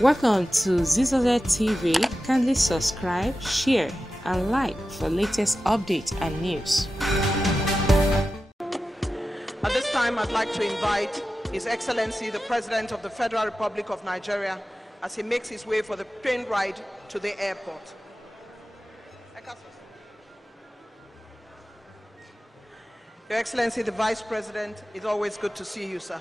Welcome to ZZZ TV. Kindly subscribe, share, and like for latest updates and news. At this time, I'd like to invite His Excellency, the President of the Federal Republic of Nigeria, as he makes his way for the plane ride to the airport. Your Excellency, the Vice President, it's always good to see you, sir.